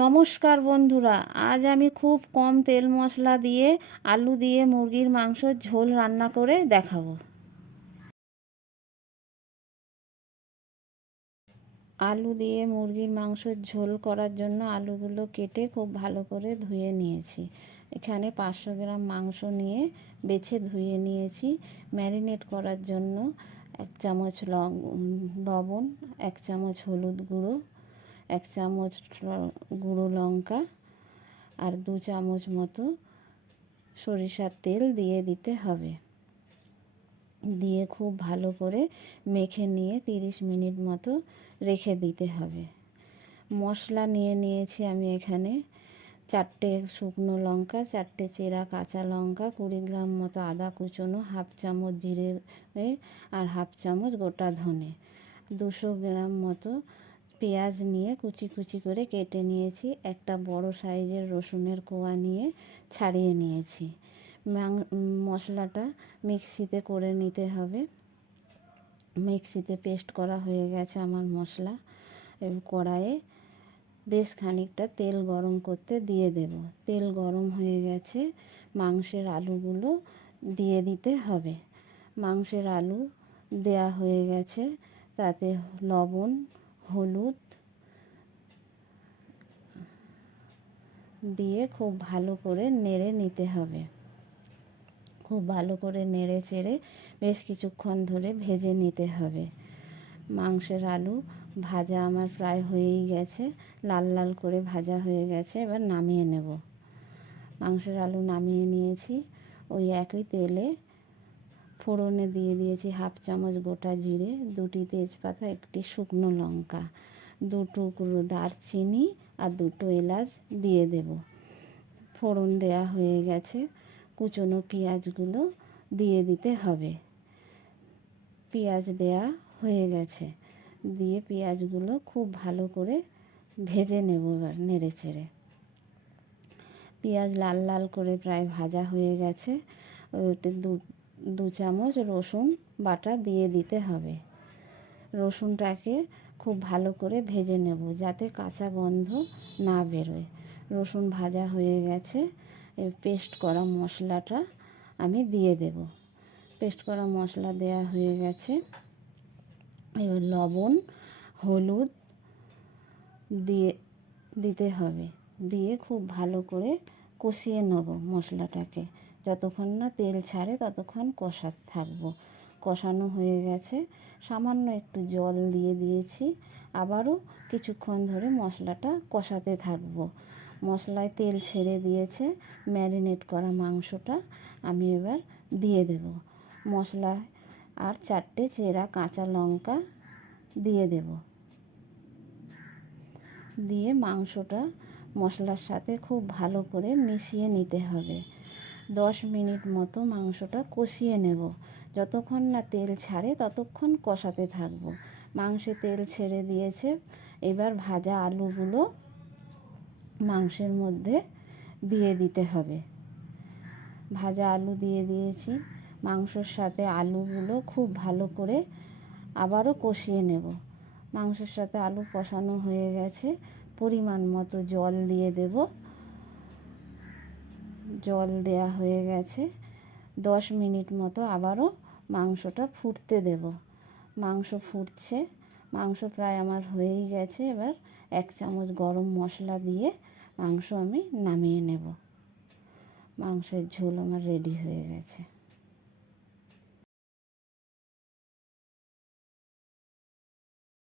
নমস্কার বন্ধুরা, আজ আমি খুব কম তেল মশলা দিয়ে আলু দিয়ে মুরগির মাংসের ঝোল রান্না করে দেখাবো। আলু দিয়ে মুরগির মাংসের ঝোল করার জন্য আলুগুলো কেটে খুব ভালো করে ধুয়ে নিয়েছি। এখানে 500 গ্রাম মাংস নিয়ে বেছে ধুয়ে নিয়েছি। ম্যারিনেট করার জন্য 1 চামচ লবণ, 1 চামচ হলুদ গুঁড়ো, 1 চামচ গুঁড়ো লঙ্কা আর 2 চামচ মতো সরিষার তেল দিয়ে দিতে হবে। দিয়ে খুব ভালো করে মেখে নিয়ে 30 মিনিট মতো রেখে দিতে হবে। মশলা নিয়ে নিয়েছি আমি এখানে 4টে শুকনো লঙ্কা, 4টে চেরা কাঁচা লঙ্কা, 20 গ্রাম মতো আদা কুচোনো, 1/2 চামচ জিরে আর 1/2 চামচ গোটা ধনে, 200 গ্রাম মতো পেঁয়াজ নিয়ে কুচি কুচি করে কেটে নিয়েছি। একটা বড় সাইজের রসুনের কোয়া নিয়ে ছাড়িয়ে নিয়েছি। মশলাটা মিক্সিতে করে নিতে হবে। মিক্সিতে পেস্ট করা হয়ে গেছে আমার মশলা। কড়াইয়ে বেশ খানিকটা তেল গরম করতে দিয়ে দেব। তেল গরম হয়ে গেছে, মাংসের আলুগুলো দিয়ে দিতে হবে। মাংসের আলু দেয়া হয়ে গেছে, তাতে লবণ, হলুদ দিয়ে খুব ভালো করে নেড়ে নিতে হবে। খুব ভালো করে নেড়ে চেড়ে বেশ কিছুক্ষণ ধরে ভেজে নিতে হবে। মাংসের আলু ভাজা আমার প্রায় হয়েই গেছে, লাল লাল করে ভাজা হয়ে গেছে। এবার নামিয়ে নেব। মাংসের আলু নামিয়ে নিয়েছি। ওই একই তেলে ফোড়নে দিয়ে দিয়েছি 1/2 চামচ গোটা জিরে, 2টি তেজপাতা, 1টি শুকনো লঙ্কা, 2 টুকরো দারচিনি আর 2টো এলাচ দিয়ে দেব। ফোড়ন দেয়া হয়ে গেছে, কুচনো পেঁয়াজগুলো দিয়ে দিতে হবে। পেঁয়াজ দেয়া হয়ে গেছে, দিয়ে পেঁয়াজগুলো খুব ভালো করে ভেজে নেব। এবার নেড়ে চেড়ে পেঁয়াজ লাল লাল করে প্রায় ভাজা হয়ে গেছে। ওতে 2 চামচ রসুন বাটা দিয়ে দিতে হবে। রসুনটাকে খুব ভালো করে ভেজে নেব যাতে কাঁচা গন্ধ না বেরোয়। রসুন ভাজা হয়ে গেছে, পেস্ট করা মশলাটা আমি দিয়ে দেব। পেস্ট করা মশলা দেয়া হয়ে গেছে। এবার লবণ, হলুদ দিয়ে দিতে হবে। দিয়ে খুব ভালো করে কষিয়ে নেব মশলাটাকে। যতক্ষণ না তেল ছাড়ে ততক্ষণ কষাতে থাকবো। কষানো হয়ে গেছে, সামান্য একটু জল দিয়ে দিয়েছি। আবারও কিছুক্ষণ ধরে মশলাটা কষাতে থাকবো। মশলায় তেল ছেড়ে দিয়েছে। ম্যারিনেট করা মাংসটা আমি এবার দিয়ে দেব। মশলা আর 4টে চেরা কাঁচা লঙ্কা দিয়ে দেব। দিয়ে মাংসটা মশলার সাথে খুব ভালো করে মিশিয়ে নিতে হবে। 10 মিনিট মতো মাংসটা কষিয়ে নেব। যতক্ষণ না তেল ছাড়ে ততক্ষণ কষাতে থাকবো। মাংসে তেল ছেড়ে দিয়েছে। এবার ভাজা আলুগুলো মাংসের মধ্যে দিয়ে দিতে হবে। ভাজা আলু দিয়ে দিয়েছি। মাংসর সাথে আলুগুলো খুব ভালো করে আবারও কষিয়ে নেব। মাংসের সাথে আলু কষানো হয়ে গেছে, পরিমাণ মতো জল দিয়ে দেব। জল দেয়া হয়ে গেছে। 10 মিনিট মতো আবারও মাংসটা ফুটতে দেব। মাংস ফুটছে, মাংস প্রায় আমার হয়েই গেছে। এবার 1 চামচ গরম মশলা দিয়ে মাংস আমি নামিয়ে নেব। মাংসের ঝোল আমার রেডি হয়ে গেছে।